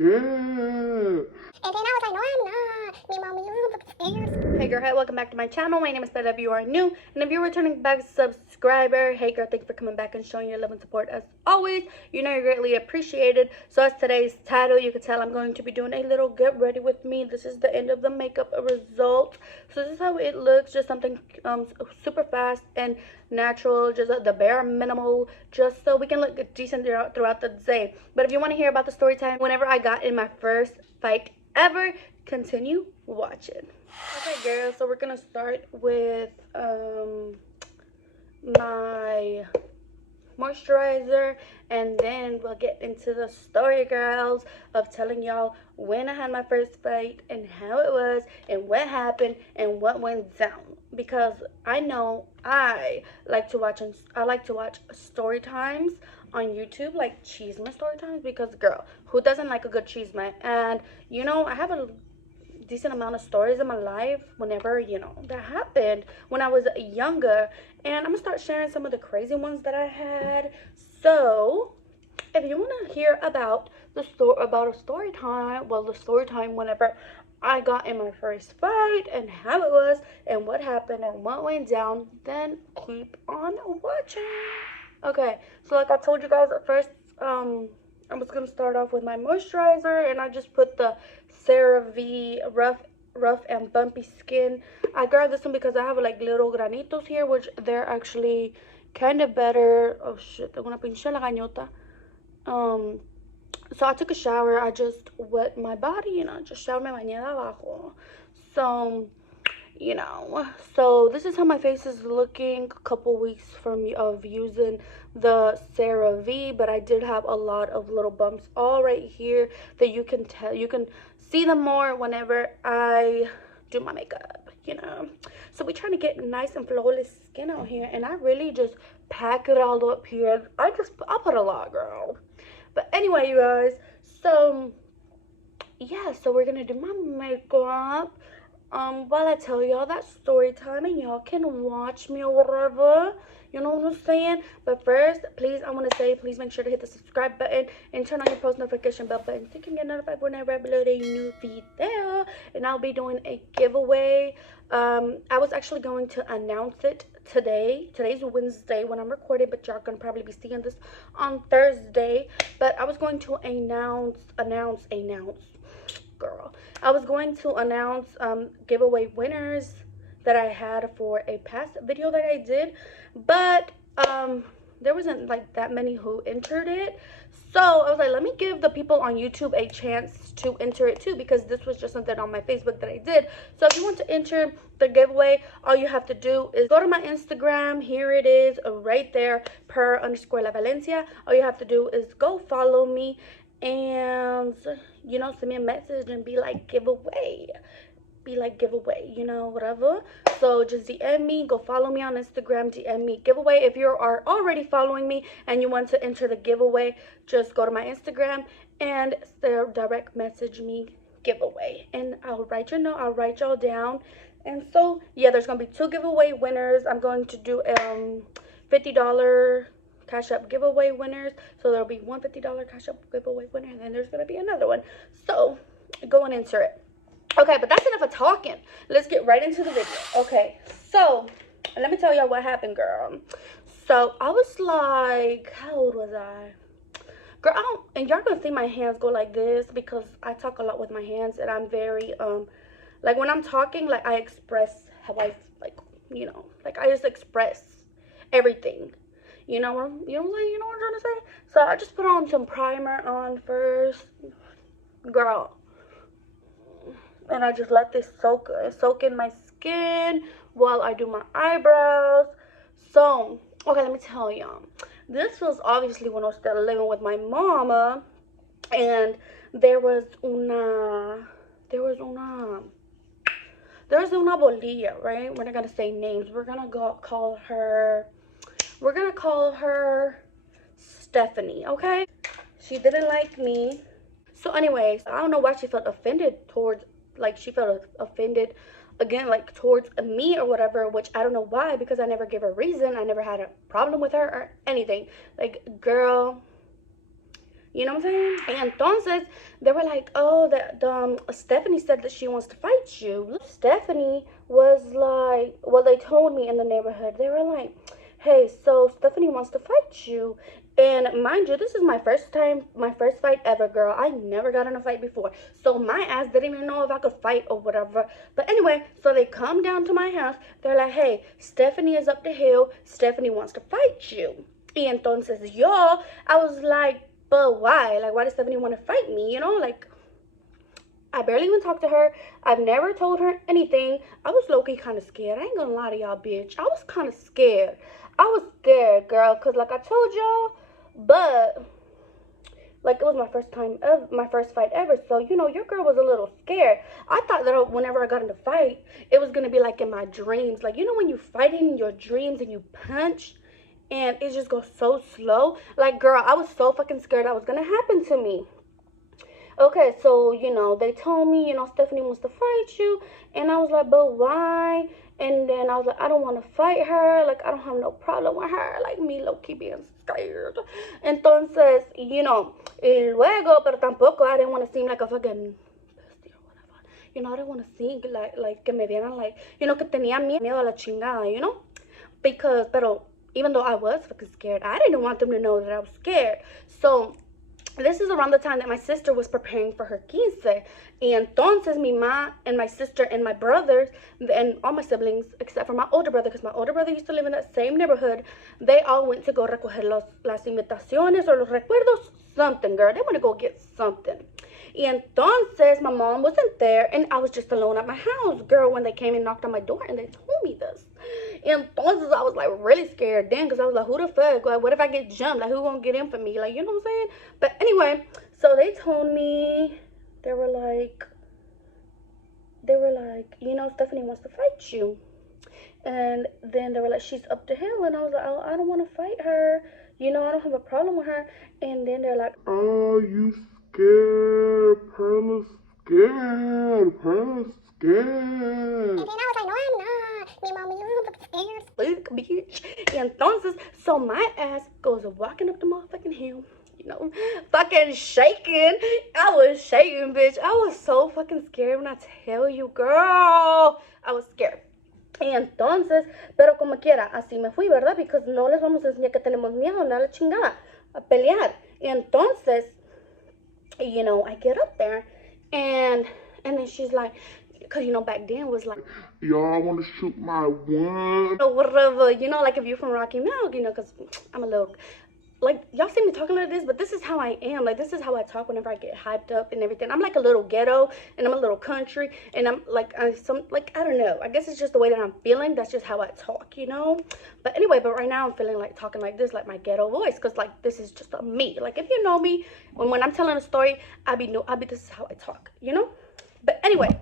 And then I was like, no, I'm not. Me, mommy, you look scared. Hey girl, hey, welcome back to my channel. My name is Bella if you are new. And if you're returning back subscriber, hey girl, thanks for coming back and showing your love and support as always. You know you're greatly appreciated. So as today's title, you can tell I'm going to be doing a little get ready with me. This is the end of the makeup result. So this is how it looks. Just something super fast and natural, just the bare minimal, just so we can look decent throughout the day. But if you want to hear about the story time whenever I got in my first fight ever, continue watching. Okay girls, so we're gonna start with my moisturizer, and then we'll get into the story, girls, of telling y'all when I had my first fight and how it was and what happened and what went down. Because I know I like to watch story times on YouTube, like cheeseman story times, because girl, who doesn't like a good cheeseman? And you know, I have a decent amount of stories in my life whenever, you know, that happened when I was younger, and I'm gonna start sharing some of the crazy ones that I had. So if you want to hear about the story time, well, the story time whenever I got in my first fight and how it was and what happened and what went down, then keep on watching. Okay, so like I told you guys at first, I was gonna start off with my moisturizer, and I just put the CeraVe rough and bumpy skin. I grabbed this one because I have like little granitos here, which they're actually kind of better. Oh shit, tengo una pinche la gañota. So I took a shower. I just wet my body, you know, just showered, me bañé de abajo. So, you know, so this is how my face is looking a couple weeks from of using the CeraVe, but I did have a lot of little bumps all right here that you can see them more whenever I do my makeup, you know. So we're trying to get nice and flawless skin out here, and I really just pack it all up here. I put a lot, girl. But anyway, you guys, so yeah, so we're gonna do my makeup while I tell y'all that story time, and y'all can watch me or whatever, you know what I'm saying. But first, please, I want to say, please make sure to hit the subscribe button and turn on your post notification bell button so you can get notified whenever I upload a new video. And I'll be doing a giveaway. I was actually going to announce it today. Today's Wednesday when I'm recording, but y'all gonna probably be seeing this on Thursday. But I was going to announce girl, I was going to announce giveaway winners that I had for a past video that I did, but there wasn't like that many who entered it. So I was like, let me give the people on YouTube a chance to enter it too, because this was just something on my Facebook that I did. So if you want to enter the giveaway, all you have to do is go to my Instagram. Here it is right there, per_la Valencia. All you have to do is go follow me and, you know, send me a message and be like giveaway, you know, whatever. So just DM me, go follow me on Instagram, DM me giveaway. If you are already following me and you want to enter the giveaway, just go to my Instagram and direct message me giveaway, and I'll write your note, I'll write y'all down. And so yeah, there's gonna be 2 giveaway winners. I'm going to do $50 Cash App giveaway winners. So there'll be one $50 Cash App giveaway winner, and then there's gonna be another one. So go and enter it. Okay, but that's enough of talking. Let's get right into the video. Okay, so let me tell y'all what happened, girl. So I was like, how old was I? Girl, and y'all gonna see my hands go like this because I talk a lot with my hands, and I'm very like when I'm talking, like I express how I, like, you know, like I just express everything. You know what I'm trying to say? So I just put on some primer on first, girl, and I just let this soak in my skin while I do my eyebrows. So okay, let me tell y'all, this was obviously when I was still living with my mama, and there was una bolilla, right? We're not gonna say names. We're gonna call her Stephanie, okay? She didn't like me. So anyways, I don't know why she felt offended towards, like, she felt offended again, like, towards me or whatever, which I don't know why, because I never gave her a reason. I never had a problem with her or anything. Like, girl, You know what I'm saying? And entonces, they were like, oh, Stephanie said that she wants to fight you. Stephanie was like, well, they told me in the neighborhood, they were like, hey, so Stephanie wants to fight you. And mind you, this is my first fight ever, girl. I never got in a fight before. So my ass didn't even know if I could fight or whatever. But anyway, so they come down to my house. They're like, hey, Stephanie is up the hill. Stephanie wants to fight you. Y entonces yo, I was like, but why? Like, why does Stephanie want to fight me? You know, like, I barely even talked to her. I've never told her anything. I was low-key kind of scared. I ain't gonna lie to y'all, bitch. I was kind of scared. I was scared, girl, because, like I told y'all, but, like, it was my first fight ever. So, you know, your girl was a little scared. I thought that whenever I got in a fight, it was going to be like in my dreams. Like, you know when you fight in your dreams and you punch and it just goes so slow? Like, girl, I was so fucking scared that was going to happen to me. Okay, so, you know, they told me, you know, Stephanie wants to fight you. And I was like, but why? And then I was like, I don't want to fight her. Like, I don't have no problem with her. Like, me low-key being scared. Entonces, you know, y luego, pero tampoco, I didn't want to seem like a fucking bestia or whatever. You know, I didn't want to seem like que me vieran like, you know, que tenía miedo a la chingada, you know? Because, pero, even though I was fucking scared, I didn't want them to know that I was scared. So, this is around the time that my sister was preparing for her 15. Y entonces mi ma and my sister and my brothers and all my siblings, except for my older brother, because my older brother used to live in that same neighborhood, they all went to go recoger las invitaciones or los recuerdos, something, girl. They want to go get something. Y entonces my mom wasn't there and I was just alone at my house, girl, when they came and knocked on my door and they told me this. Entonces I was like really scared then, because I was like, who the fuck? Like, what if I get jumped? Like, who gonna get in for me? Like, you know what I'm saying? But anyway, so they told me, they were like, you know, Stephanie wants to fight you. And then they were like, she's up the hill. And I was like, oh, I don't want to fight her. You know, I don't have a problem with her. And then they're like, oh, you scared, Perla's scared, Perla's scared. And then I was like, no, I'm not. Mi mami, you're scared. Look, bitch. And entonces, so my ass goes walking up the motherfucking hill. You know, fucking shaking. I was shaking, bitch. I was so fucking scared when I tell you, girl. I was scared. Y entonces, pero como quiera, así me fui, ¿verdad? Because no les vamos a enseñar que tenemos miedo, no a la chingada, a pelear. Y entonces, you know, I get up there, and then she's like, because, you know, back then was like, y'all want to shoot my one? Or whatever, you know, like if you're from Rocky Mount, you know, because I'm a little, like, y'all see me talking like this, but this is how I am. Like, this is how I talk whenever I get hyped up and everything. I'm like a little ghetto, and I'm a little country, and I'm like, I don't know. I guess it's just the way that I'm feeling. That's just how I talk, you know? But anyway, but right now I'm feeling like talking like this, like my ghetto voice, because, like, this is just me. Like, if you know me, when I'm telling a story, this is how I talk, you know? But anyway,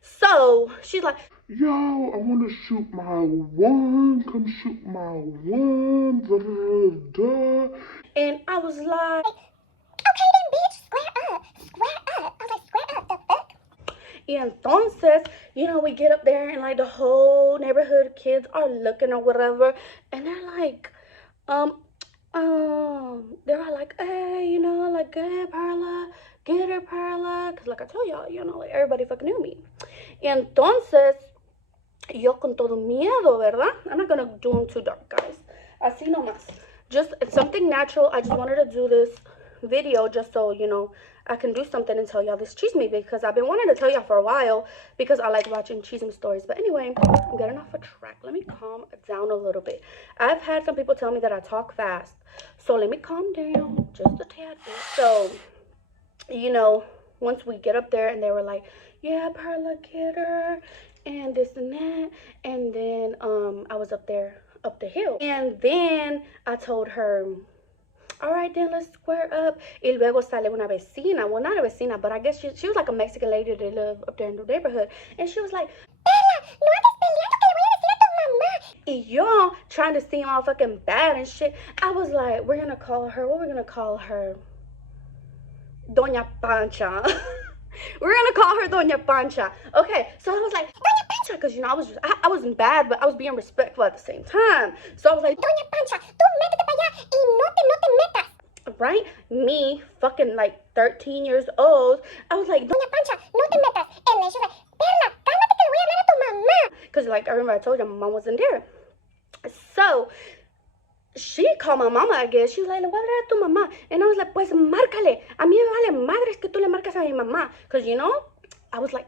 so she's like, yo, I want to shoot my one. Come shoot my one. Da, da, da. And I was like, okay then, bitch, square up. Square up. I was like, square up, the fuck? Y entonces, you know, we get up there and like the whole neighborhood kids are looking or whatever. And they're like, they're like, hey, you know, like, get Perla, get her, Perla. Because like I told y'all, you know, like everybody fucking knew me. Y entonces, yo con todo miedo, ¿verdad? I'm not gonna do them too dark, guys. Así nomás. Just, it's something natural. I just wanted to do this video just so, you know, I can do something and tell y'all this chisme, because I've been wanting to tell y'all for a while because I like watching chisme stories. But anyway, I'm getting off a track. Let me calm down a little bit. I've had some people tell me that I talk fast. So let me calm down just a tad bit. So, you know, once we get up there and they were like, yeah, Perla, get her, and this and that. And then I was up there, up the hill. And then I told her, all right, then let's square up. Y luego sale una vecina. Well, not a vecina, but I guess she was like a Mexican lady that lived up there in the neighborhood. And she was like, Bella, no andes peleando, que le voy a decir a tu mamá. Y yo, trying to seem all fucking bad and shit, I was like, we're gonna call her, what we're gonna call her? Doña Pancha. We're gonna call her Doña Pancha. Okay, so I was like, Doña Pancha, because, you know, I wasn't bad, but I was being respectful at the same time. So I was like, Doña Pancha, tú métete para allá y no te metas. right? Me, fucking like 13 years old, I was like, Doña Pancha, no te metas. And then she's like, Perla, cálmate que le voy a hablar a tu mamá. Because like, I remember I told you my mom wasn't there. So, she called my mama, I guess. She was like, le voy a hablar a tu mamá. And I was like, pues márcale. A mí me vale madres que tú le marcas a mi mamá. Because, you know, I was like,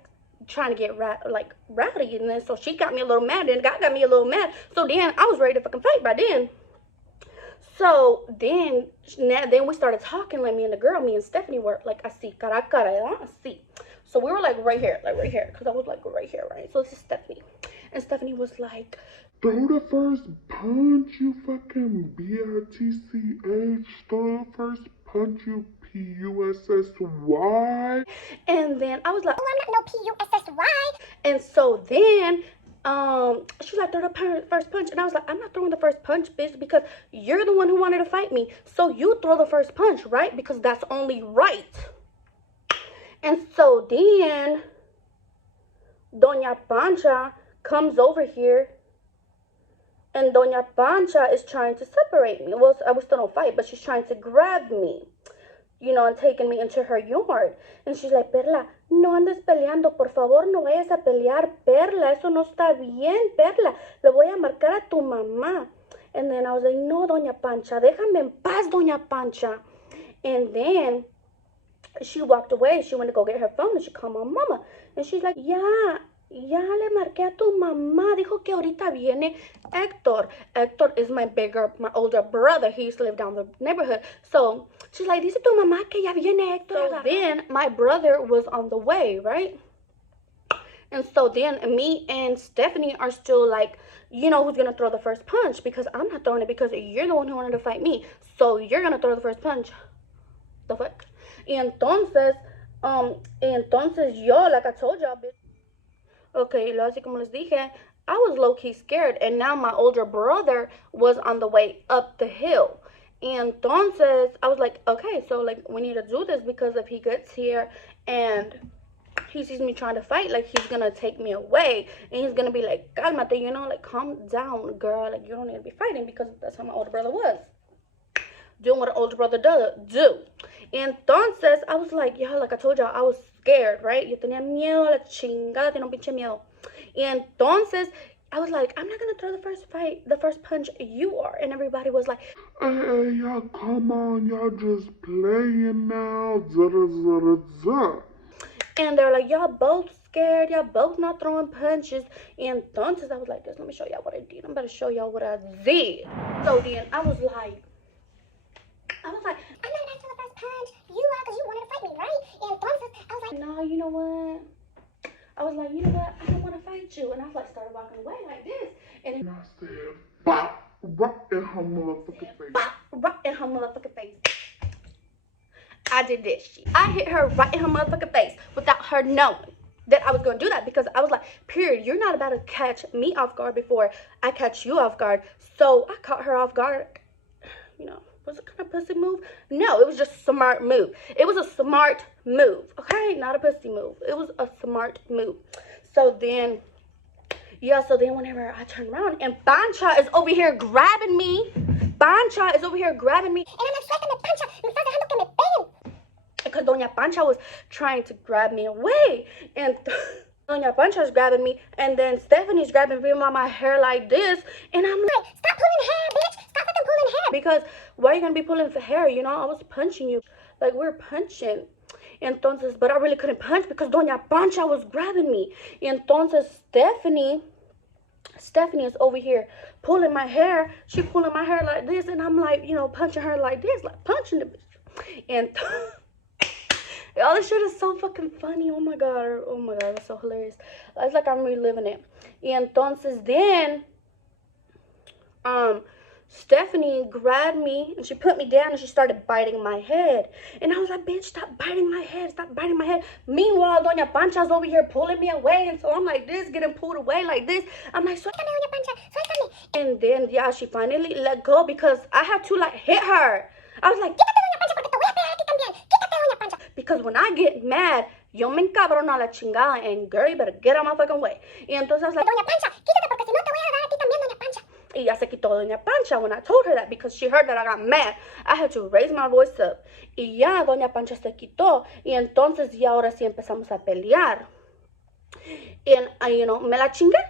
trying to get rowdy, and then so she got me a little mad, and God got me a little mad. So then I was ready to fucking fight by then. So then we started talking, like me and Stephanie were like así, cara a cara, así. So we were like right here, because I was like right here, right? So this is Stephanie, and Stephanie was like, throw the first punch, you fucking bitch. Throw the first punch, you Pussy. And then I was like, oh, I'm not no Pussy. And so then she was like, throw the first punch. And I was like, I'm not throwing the first punch, bitch, because you're the one who wanted to fight me. So you throw the first punch, right? Because that's only right. And so then Doña Pancha comes over here, and Doña Pancha is trying to separate me. Well, I was still on fight, but she's trying to grab me, you know, and taking me into her yard. And she's like, Perla, no andes peleando, por favor, no vayas a pelear, Perla, eso no está bien, Perla, le voy a marcar a tu mamá. And then I was like, no, Doña Pancha, déjame en paz, Doña Pancha. And then she walked away. She went to go get her phone, and she called my mama. And she's like, ya le marqué a tu mamá. Dijo que ahorita viene Héctor. Héctor is my older brother. He used to live down the neighborhood. So she's like, dice tu mamá que ya viene Héctor. So then my brother was on the way, right? And so then me and Stephanie are still like, you know, who's going to throw the first punch? Because I'm not throwing it, because you're the one who wanted to fight me. So you're going to throw the first punch. The fuck? Entonces yo, like I told y'all, bitch. Okay, así como les dije, I was low-key scared, and now my older brother was on the way up the hill. Entonces, I was like, okay, so, like, we need to do this, because if he gets here and he sees me trying to fight, like, he's gonna take me away, and he's gonna be like, cálmate, you know, like, calm down, girl, like, you don't need to be fighting, because that's how my older brother was. Doing what an older brother do. Entonces, I was like, yeah, like I told y'all, I was scared, right? Yo tenía miedo, la chingada, tenía un pinche miedo. Entonces, I was like, I'm not gonna throw the first punch, you are. And everybody was like, hey, y'all, come on, y'all just playing now. And they're like, y'all both scared, y'all both not throwing punches. Entonces, I was like, let me show y'all what I did. I'm about to show y'all what I did. So then, I was like, I'm not gonna throw the first punch. You are, because you wanted to fight me, right? Entonces, I was like, no, you know what? I was like, you know what? I don't want to fight you. And I was like, started walking away like this. And then I said, bop, right in her motherfucking face. Bop, right in her motherfucking face. I did this shit. I hit her right in her motherfucking face without her knowing that I was going to do that, because I was like, period, you're not about to catch me off guard before I catch you off guard. So I caught her off guard, you know. Was it kind of pussy move? No, it was just a smart move. It was a smart move, okay? Not a pussy move. It was a smart move. So then, yeah, so then whenever I turned around, and Pancha is over here grabbing me. Pancha is over here grabbing me. And I'm like, suéltame, Pancha. Me estás dejando que me peguen. Because Doña Pancha was trying to grab me away. And Doña Pancha is grabbing me. And then Stephanie's grabbing me by my hair like this. And I'm like, stop pulling hair, bitch. Stop fucking pulling hair. Because why are you going to be pulling the hair? You know, I was punching you. Like, we're punching. Entonces, but I really couldn't punch because Doña Pancha was grabbing me. Entonces, Stephanie is over here pulling my hair. She pulling my hair like this. And I'm like, you know, punching her like this. Like, punching the bitch. And all this shit is so fucking funny. Oh, my God. Oh, my God. It's so hilarious. It's like I'm reliving it. Entonces, then, Stephanie grabbed me and she put me down and she started biting my head. And I was like, bitch, stop biting my head. Stop biting my head. Meanwhile, Doña Pancha's over here pulling me away. And so I'm like this, getting pulled away like this. I'm like, suéltame, Doña Pancha, suéltame. And then, yeah, she finally let go because I had to, like, hit her. I was like, quítate, Doña Pancha, porque te voy a pegar a ti también. Quítate, Doña Pancha. Because when I get mad, yo me encabrona la chingada. And girl, you better get out my fucking way. Y entonces I was like, Doña Pancha, quítate porque si no te voy a dar a ti también, Doña Pancha. Y ya se quitó Doña Pancha when I told her that because she heard that I got mad. I had to raise my voice up. Y ya Doña Pancha se quitó. Y entonces ya ahora sí empezamos a pelear. And, you know, me la chingué.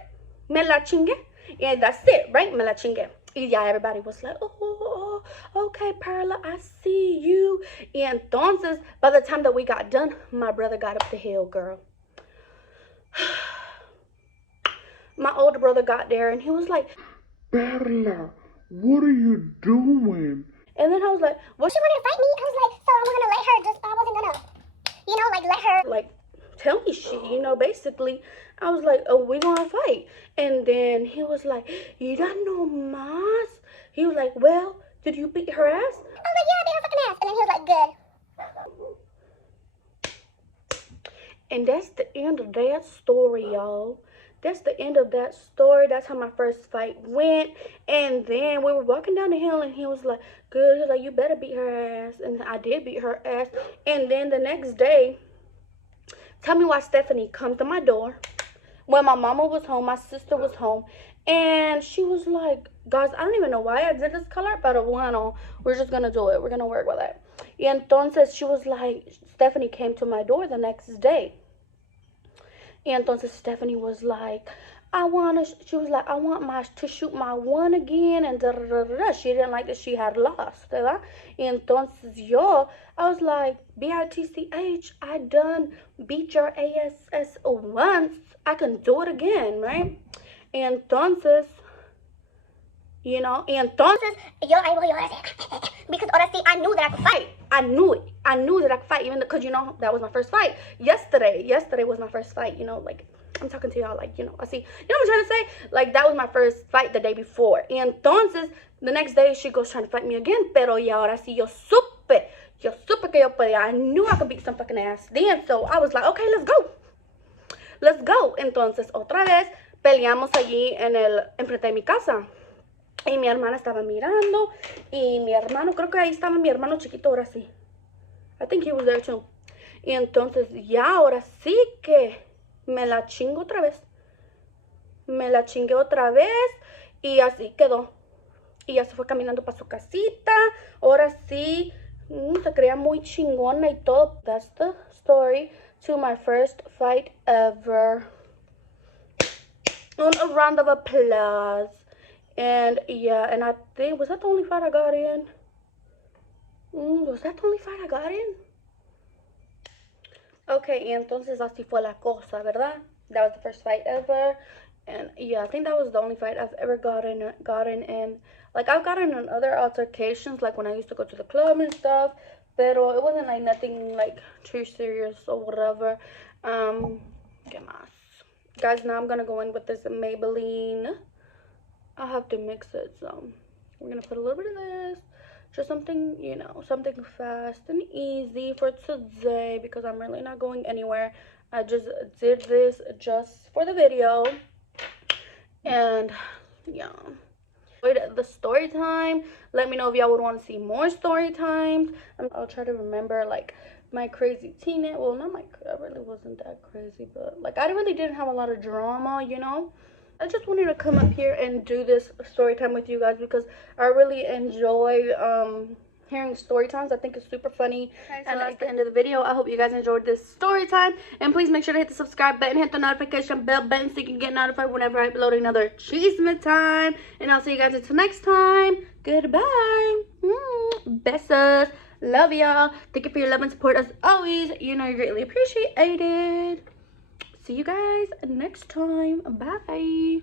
And that's it, right? Me la chingué. Y ya everybody was like, oh, okay, Perla, I see you. Y entonces, by the time that we got done, my brother got up the hill, girl. My older brother got there and he was like, Perla, what are you doing? And then I was like, what? She wanted to fight me. I was like, so I'm gonna let her just, I wasn't gonna, like let her. Like, tell me shit, basically. I was like, oh, we gonna fight. And then he was like, you don't know más. He was like, well, did you beat her ass? I was like, yeah, I beat her fucking ass. And then he was like, good. And that's the end of that story, y'all. That's the end of that story. That's how my first fight went. And then we were walking down the hill and he was like, good. He was like, you better beat her ass. And I did beat her ass. And then the next day, tell me why Stephanie comes to my door when my mama was home, my sister was home, and she was like, guys, I don't even know why I did this color, but bueno, we're just gonna do it. We're gonna work with it. Y entonces she was like, Stephanie came to my door the next day. Y entonces Stephanie was like, I want to shoot my one again, and da da da da. She didn't like that she had lost, ¿verdad? Y entonces I was like, BITCH, I done beat your ASS once. I can do it again, right? Y entonces, Entonces, because ahora sí, I knew that I could fight. I knew it. I knew that I could fight, even because, that was my first fight. Yesterday was my first fight, like, I'm talking to y'all, like, I see, what I'm trying to say? Like, that was my first fight the day before. Y entonces, the next day, she goes trying to fight me again, pero y ahora sí, yo supe que yo podía. I knew I could beat some fucking ass then, so I was like, okay, let's go. Entonces, otra vez, peleamos allí enfrente de mi casa. Y mi hermana estaba mirando. Y mi hermano, creo que ahí estaba mi hermano chiquito ahora sí. I think he was there too. Y entonces ya ahora sí que me la chingo otra vez. Me la chingué otra vez. Y así quedó. Y ya se fue caminando para su casita. Ahora sí, se creía muy chingona y todo. That's the story to my first fight ever. A round of applause. And yeah, and I think, was that the only fight I got in? Was that the only fight I in? Okay, y entonces así fue la cosa, ¿verdad? That was the first fight ever. And yeah, I think that was the only fight I've ever gotten in. Like, I've gotten in other altercations, like when I used to go to the club and stuff. Pero it wasn't like nothing like too serious or whatever. ¿Qué más? Guys, now I'm gonna go in with this Maybelline. I'll have to mix it, so we're gonna put a little bit of this, just something, something fast and easy for today because I'm really not going anywhere. I just did this just for the video, and yeah. The story time. Let me know if y'all would want to see more story times. I'll try to remember like my crazy teenage. Well, not I really wasn't that crazy, but like I really didn't have a lot of drama, I just wanted to come up here and do this story time with you guys because I really enjoy hearing story times. I think it's super funny. Okay, so and that's the end of the video. I hope you guys enjoyed this story time. And please make sure to hit the subscribe button, hit the notification bell button so you can get notified whenever I upload another Cheeseman time. And I'll see you guys until next time. Goodbye. Besos. Love y'all. Thank you for your love and support as always. You're greatly appreciated. See you guys next time. Bye.